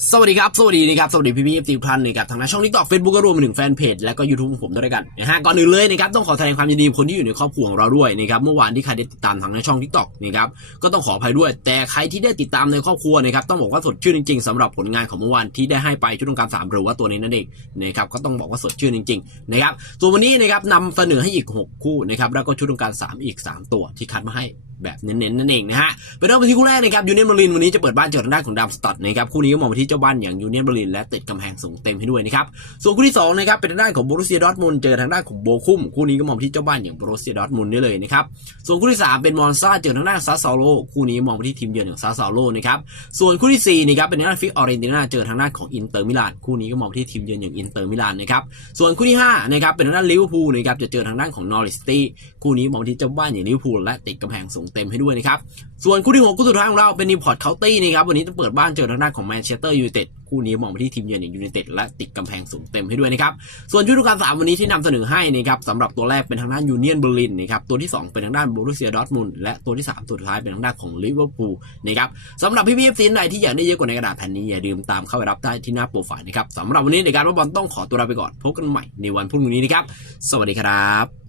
สวัสดีครับ สวัสดีนะครับ สวัสดีพี่พี่เอฟซีทุกท่านนะครับทางหน้าช่องทิกตอกเฟซบุ๊กก็รวมไปถึงแฟนเพจและก็ยูทูบของผมด้วยกันนะฮะก่อนอื่นเลยนะครับต้องขอแสดงความยินดีคนที่อยู่ในครอบครัวของเราด้วยนะครับเมื่อวานที่ใครได้ติดตามทางหน้าช่องทิกตอกนะครับก็ต้องขออภัยด้วย แต่ใครที่ได้ติดตามในครอบครัวนะครับต้องบอกว่าสดชื่นจริงๆสำหรับผลงานของเมื่อวานที่ได้ให้ไปชุดตรงการสามหรือว่าตัวนี้นั่นเองนะครับก็ต้องบอกว่าสดชื่นจริงๆนะครับส่วนวันนี้นะครับนำเสนอให้อีกหกคู่นะครับแล้วก็ชุดตรงการสามอีกสามตัวที่คัดมาให้แบบเน้นๆนั่นเองนะฮะไปเริ่มที่คู่แรกนะครับยูเนียนบรินวันนี้จะเปิดบ้านเจอทางด้านของดัมสตัดนะครับคู่นี้ก็มองไปทเจ้าบ้านอย่างยูเนียนเบอร์ลินและติดกำแพงสูงเต็มให้ด้วยนะครับ ส่วนคู่ที่สองนะครับเป็นทางด้านของโบรุเซียดอร์ทมุนเจอทางด้านของโบคุมคู่นี้ก็มองที่เจ้าบ้านอย่างโบรุเซียดอร์ทมุนได้เลยนะครับ ส่วนคู่ที่สามเป็นมอนซาเจอทางด้านซาซาโลคู่นี้มองไปที่ทีมเยือนอย่างซาซาโลนะครับ ส่วนคู่ที่สี่นะครับเป็นทางด้านฟิออเรนติน่าเจอทางด้านของอินเตอร์มิลานคู่นี้ก็มองไปที่ทีมเยือนอย่างอินเตอร์มิลานนะครับส่วนคู่ที่ห้านะครับเป็นทางด้านลิเวอร์พูลนะครับจะเจอทางด้านของนอริสตี้คู่นี้มองที่เจ้าบ้านอย่างลิเวอร์พูลและติดกำแพงสูงเต็มให้ด้วยนะครับส่วนคู่ที่หกคู่สุดท้ายของเราเป็นนิวพอร์ตเคาน์ตี้นะครับวันนี้จะเปิดบ้านเจอทางด้านของแมนเชสเตอร์ยูไนเต็ดคู่นี้มองไปที่ทีมเยือนอย่างยูไนเต็ดและติดกำแพงสูงเต็มให้ด้วยนะครับ ส่วนชุดดูการสามวันนี้ที่นำเสนอให้นะครับสำหรับตัวแรกเป็นทางด้านยูเนียนเบอร์ลินนะครับตัวที่สองเป็นทางด้านโบรุเซียดอร์ทมุนและตัวที่สามสุดท้ายเป็นทางด้านของลิเวอร์พูลนะครับสำหรับพี่พี่เอฟซีใดที่อยากได้เยอะกว่าในกระดาษแผ่นนี้อย่าลืมตามเข้าไปรับได้ที่หน้าโปรไฟล์นะครับสำหรับวันนี้ในการว่าบอลต้องขอตัวลาไปก่อนพบกันใหม่ในวันพรุ่งนี้นะครับสวัสดีครับ